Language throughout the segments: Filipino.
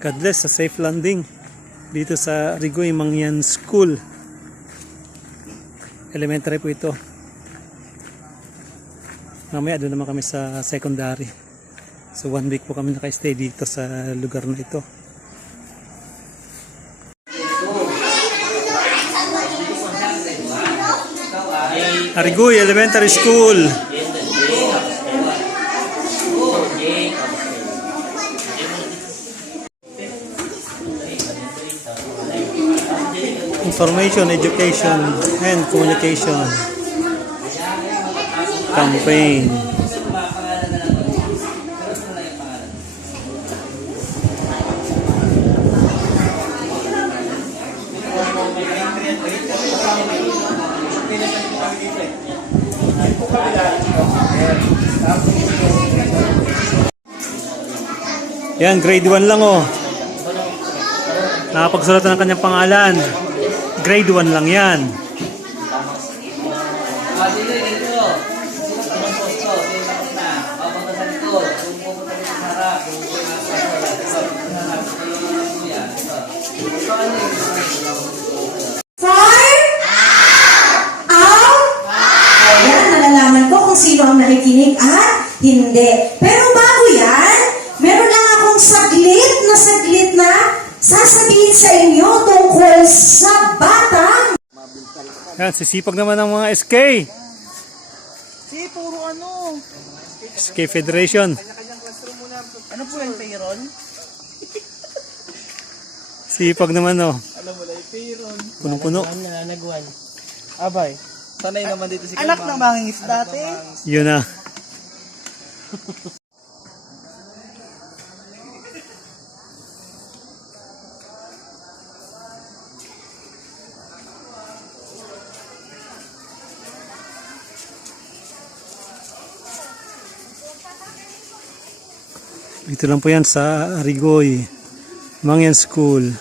God bless sa safe landing dito sa Rigoy Mangyan School. Elementary po ito. Mamaya doon naman kami sa secondary. So 1 week po kami naka-stay dito sa lugar na ito. Rigoy Elementary School. Information, Education, and Communication Campaign. Yan, grade 1 lang oh. Nakapagsulat ng kanyang pangalan. Grade 1 lang yan. Ayan, nalalaman ko kung sino ang nakikinig at hindi. Pero bago yan, meron lang akong saglit na sasabihin sa inyo tungkol sa batang. Yan, sisipag naman ng mga SK. Puro ano? SK Federation. Kanya-kanyang classroom muna. Ano po yung payron? Sipag naman oh. Alam mo na yung payron. Punong-puno. Nananagwan. Abay. Sanay naman dito si Anak ng mangingis dati. Yun na. Ito lang po yan sa Rigoy Mangyan School.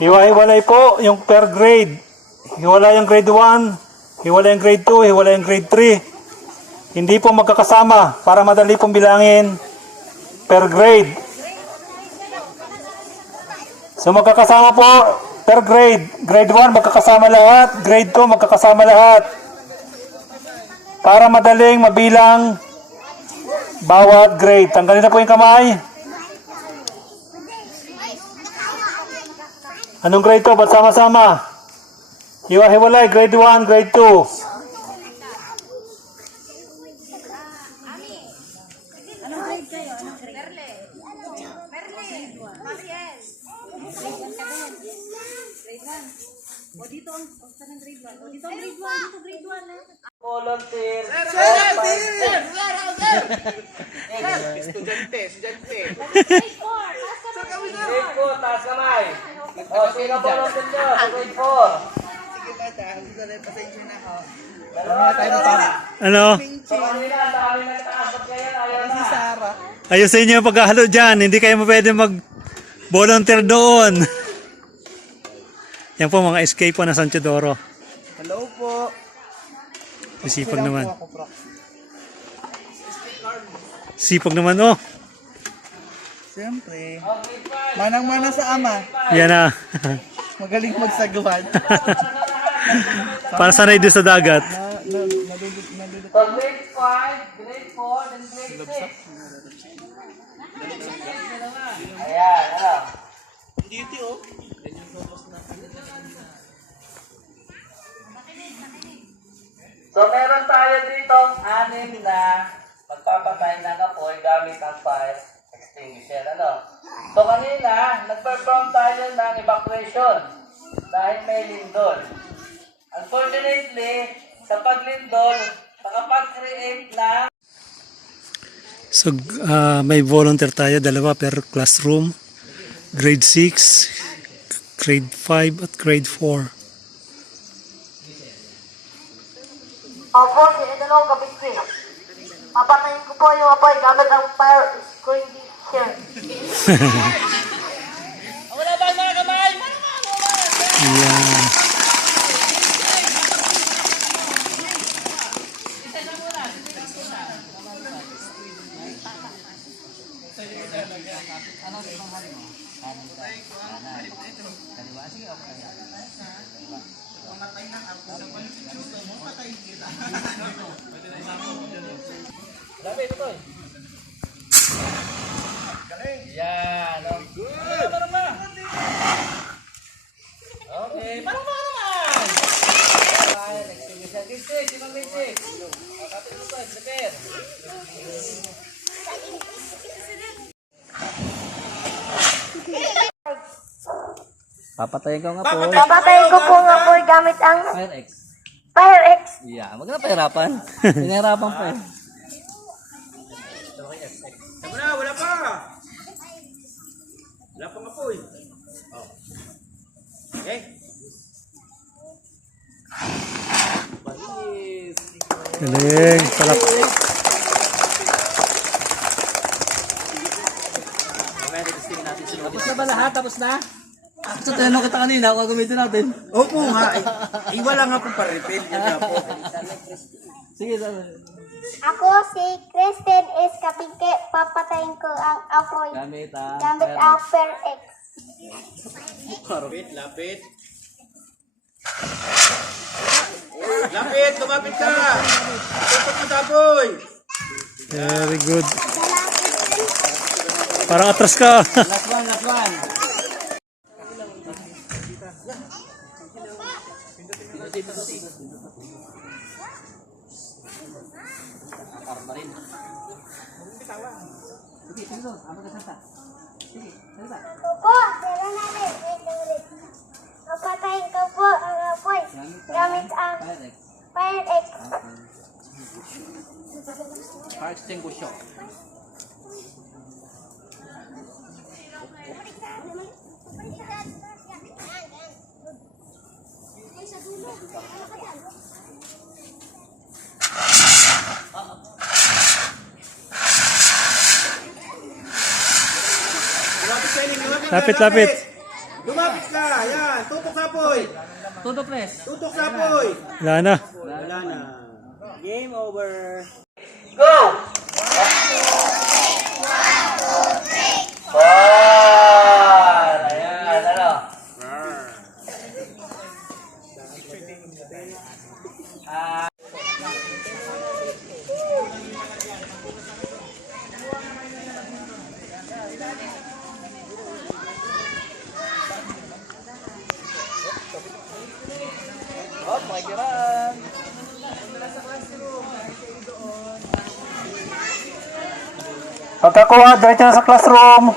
Hiwa-hiwalay po yung per grade. Hiwalay yung grade 1, hiwalay yung grade 2, hiwalay yung grade 3. Hindi po magkakasama para madali pong bilangin per grade. So magkakasama po per grade. Grade 1 magkakasama lahat, grade 2 magkakasama lahat. Para madaling mabilang bawat grade. Tanggalin na po yung kamay. Anong grade to? Ba't sama-sama? Hiwa-hiwalay, grade 1, grade 2. Anong grade kayo? Anong grade? Merle. Mariel. Grade 1. O dito ang grade 1. O dito ang grade 1. Dito grade 1 eh. Volunteer. Estudyante. Grade 4. Grade 4, taas kamay. O, sino volunteer nyo? Sa grade 4. Sige ba, dahil na pasensya na ako. Dalawa tayo na para. Ano? So, kanina, dami nagtaas. Ba't ngayon ayaw na? Si Sarah. Ayusin niyo yung paghahalo dyan. Hindi kayo pwede mag-volunteer doon. Yan po mga SK po na San Teodoro. Hello po. Sipag naman. Sipag naman oh. Siyempre. Manang-mana sa ama. Yan na. Magaling magsagawan. Para sanay doon sa dagat. So, grade 5, grade 4, then grade 6. Ayan, ano? Duty, oh. So, meron tayo dito 6 na magpapatay ng apoy gamit ang fire extinguisher. Ano? So, kanina, nag-perform tayo ng evacuation dahil may lindol. Unfortunately, sa paglindol, nakapag-create ng So may volunteer tayo, 2 per classroom. Grade 6, grade 5 at grade 4. Opo, sinidalawang gabi ko eh. Papatayin ko po yung apoy gamit ang fire extinguisher. wala ba mga kamay? Yeah. Papatayin ko nga po. Papatayin ko po ang apoy gamit ang FireX. FireX. Yeah, wag na pahirapan. Pinahirapan pa eh. Galing. Sarap. Tapos na ba lahat? Tapos na? Sa tanong kita kanina, kung gagamitin natin. Opo nga. Wala nga po pa-refill. Yan nga po. Sige, sabi. Ako si Kristen S. Kapingke, papatayin ko ang apoy Gamit gamit ang FireX. Lapit, lapit. Lapit, lumapit ka. Tutok mo tapoy. Very good. Parang atras ka. Last one, last one. Ako po, pero namin, wait. Papatayin ko po ang apoy gamit ang FireX. Fire extinguisher. Lumapit ka, Ining. Lumapit ka. Lapit, lapit. Lumapit ka. Yan. Tutok sa apoy. Tuto press. Tutok sa apoy. Wala na. Wala na. Game over. Go! Bar! Ayan, ano? Oh, pakikiran. Pagkakuha, diretso na sa classroom.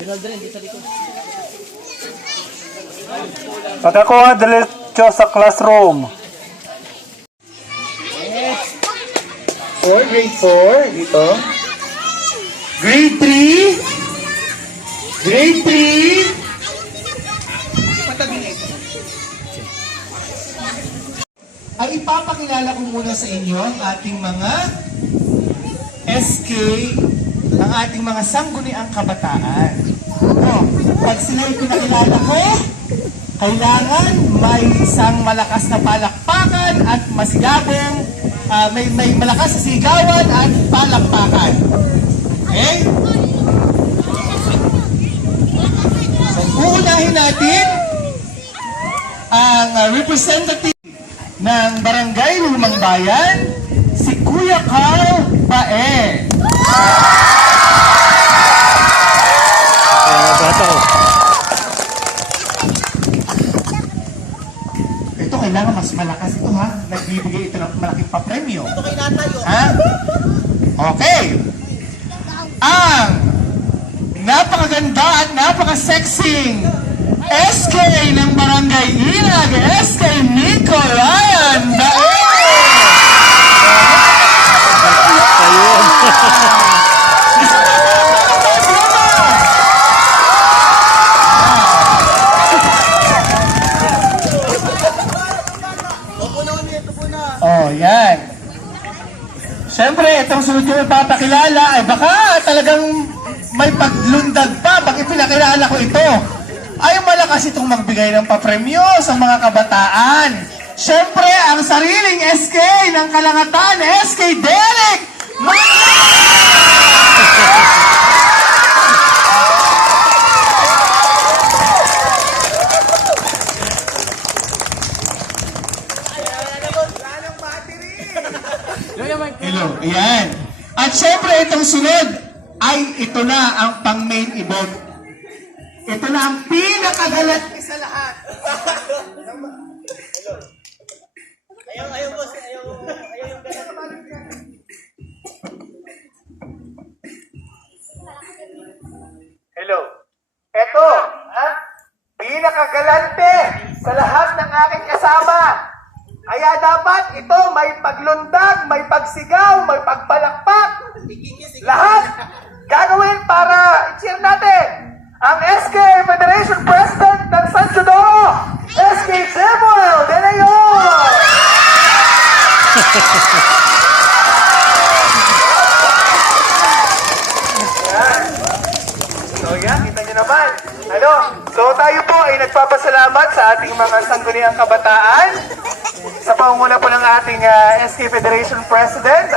Dinaldrin, dito likod. Pagkakuha, diretso sa classroom. Grade 4. Dito. Grade 3. Grade 3. Ay ipapakilala ko muna sa inyo ang ating mga SK, ang ating mga sangguniang kabataan. Pag sila ipinakilala ko, kailangan may isang malakas na palakpakan at masigabong, may malakas na sigawan at palakpakan. Okay? So, uunahin natin ang representative ng Barangay Lumang Bayan, si Kuya Carl Pae. Bata oh. Ito kailangan mas malakas ito ha. Nagbibigay ito ng malaking papremyo. Ito kay natayo. Ha? Okay. Ang napakaganda at napaka-sexing SK ng Barangay Inag, SK Nico Ryan Dae. Oh, yan. Siyempre, itong sunod yung ipapakilala ay baka talagang may paglundag pa pag ipinakilala ko ito. Ay malakas itong magbigay ng papremyo sa mga kabataan. Siyempre, ang sariling SK ng Kalangatan, SK Derek! Hello, ayan. At syempre itong sunod ay ito na ang pang main event. Ito na ang pinakagalat sa lahat. Kaya dapat ito may paglundag, may pagsigaw, may pagpalakpak. Lahat gagawin para i-cheer natin ang SK Federation President ng San Teodoro, SK Jemuel de Leon! So yan, kita nyo naman. So tayo po ay nagpapasalamat sa ating mga sangguniang kabataan sa pangunguna po ng ating SK Federation President,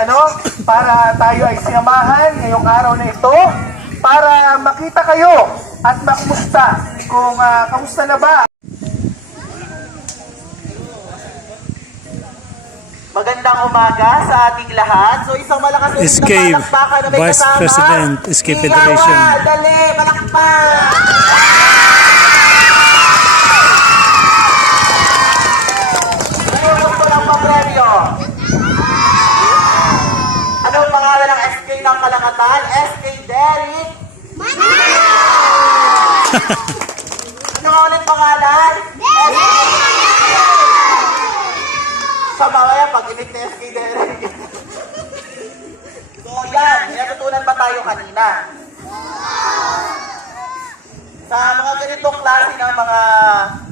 para tayo ay sinamahan ngayong araw na ito para makita kayo at makumusta kung kamusta na ba. Magandang umaga sa ating lahat. So isang malakas na SK palakpakan na may Vice kasama. President, SK Federation. Iyawa, dali, palakpak! Tulong ko ng papremyo. Anong pangalan ng SK ng Kalangatan? SK Derek? Anong ulit pangalan? SK sa mamaya pag-init na SK Derek. So yan, natutunan ba tayo kanina? Sa mga ganitong klase ng mga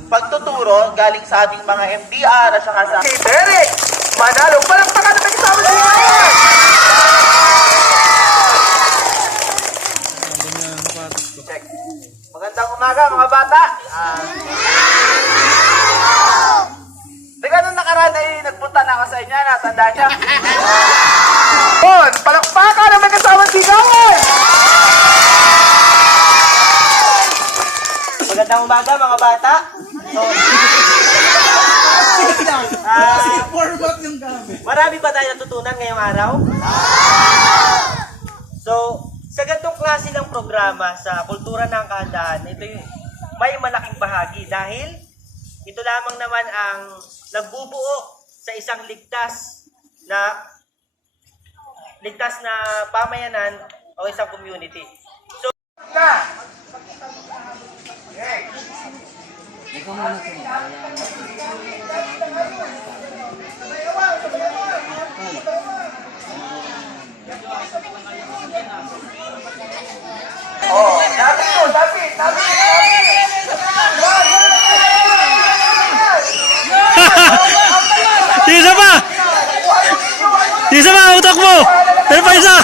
pagtuturo galing sa ating mga MDR at saka sa SK Derek, manalong palakpakan na may kasama sa inyo! Check. Magandang umaga mga bata. Teka, nung nakaraan ay nagpunta na ako sa inyo, natandaan niya. Palakpakan na may kasama sigawan! Magandang umaga mga bata. Marami ba tayo natutunan ngayong araw? So, sa ganitong klase ng programa sa Kultura ng Kahandaan, ito may malaking bahagi dahil ito lamang naman ang nagbubuo sa isang ligtas na pamayanan o isang community. So, Isa pa! Isa pa, utak mo! Pero pa isa!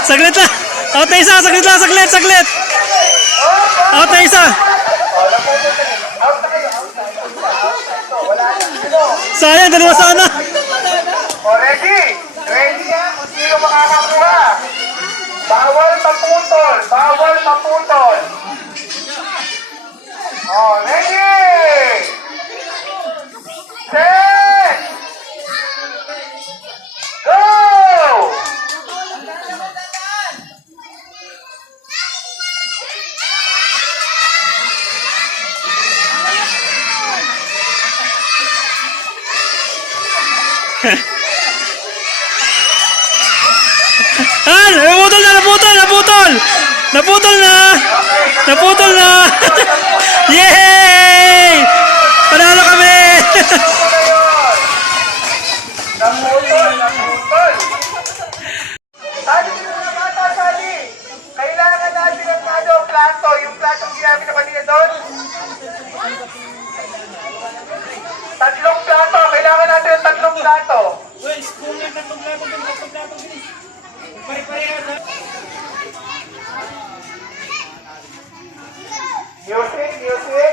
Saglit lang! Out na isa! Saglit lang! Saglit! Out na isa! Sayang, dalawa sana! Ready? Ready yan kung sino makakakuha. Bawal maputol. Ready? Set! Go! Naputol na! Yay! Panalo kami! Naputol! Sabi ko na bata, sabi, kailangan natin ang plato, yung platong ginamit na kanina doon. 3 plato, kailangan natin ang 3 plato. Music.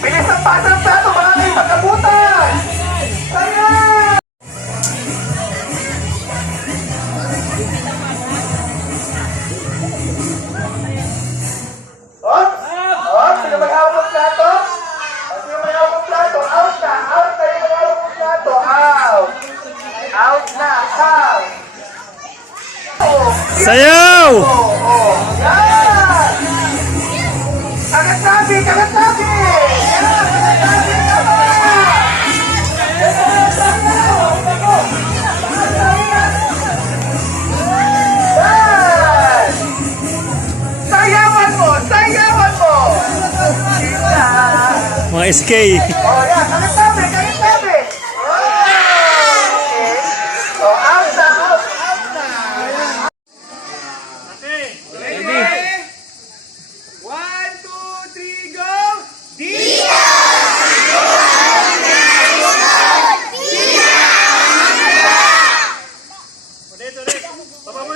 Bilis ang pasang plato, maraming pagkabutan! Sayang! Sayaw! Kagat nabi! Kagat nabi! Sayawan mo! Sayawan mo! Mga SK. Oh, yan! Kagat nabi! Kagat nabi! Okay. So, out na! Out na! Ready? 1, 2, 3, go! Ulit. Baba mo